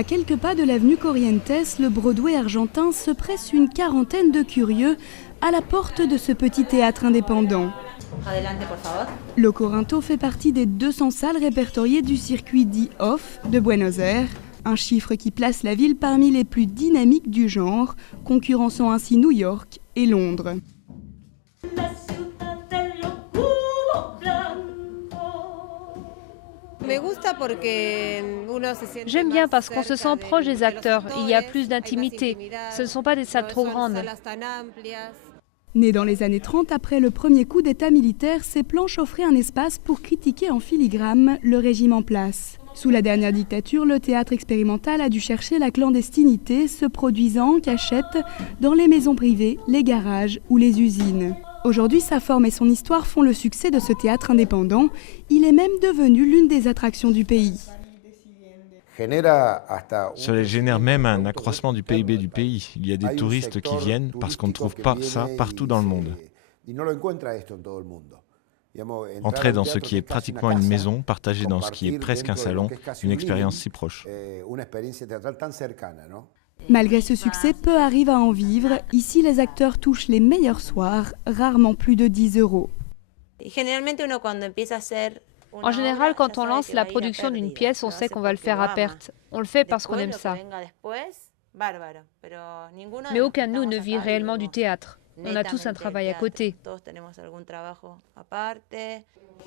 À quelques pas de l'avenue Corrientes, le Broadway argentin se presse une quarantaine de curieux à la porte de ce petit théâtre indépendant. Le Corinto fait partie des 200 salles répertoriées du circuit dit Off de Buenos Aires, un chiffre qui place la ville parmi les plus dynamiques du genre, concurrençant ainsi New York et Londres. J'aime bien parce qu'on se sent proche des acteurs, il y a plus d'intimité. Ce ne sont pas des salles trop grandes. Né dans les années 30, après le premier coup d'État militaire, ces planches offraient un espace pour critiquer en filigrane le régime en place. Sous la dernière dictature, le théâtre expérimental a dû chercher la clandestinité, se produisant en cachette dans les maisons privées, les garages ou les usines. Aujourd'hui, sa forme et son histoire font le succès de ce théâtre indépendant. Il est même devenu l'une des attractions du pays. Cela génère même un accroissement du PIB du pays. Il y a des touristes qui viennent parce qu'on ne trouve pas ça partout dans le monde. Entrer dans ce qui est pratiquement une maison, partager dans ce qui est presque un salon, une expérience si proche. Malgré ce succès, peu arrivent à en vivre. Ici, les acteurs touchent les meilleurs soirs, rarement plus de 10 €. En général, quand on lance la production d'une pièce, on sait qu'on va le faire à perte. On le fait parce qu'on aime ça. Mais aucun de nous ne vit réellement du théâtre. On a tous un travail à côté.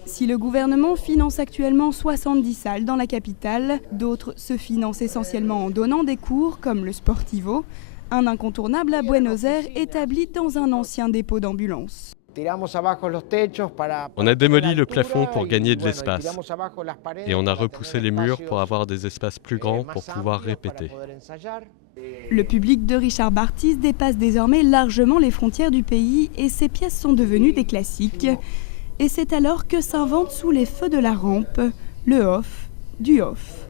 Si le gouvernement finance actuellement 70 salles dans la capitale, d'autres se financent essentiellement en donnant des cours, comme le Sportivo, un incontournable à Buenos Aires établi dans un ancien dépôt d'ambulance. On a démoli le plafond pour gagner de l'espace et on a repoussé les murs pour avoir des espaces plus grands pour pouvoir répéter. Le public de Richard Bartis dépasse désormais largement les frontières du pays et ses pièces sont devenues des classiques. Et c'est alors que s'invente sous les feux de la rampe le off du off.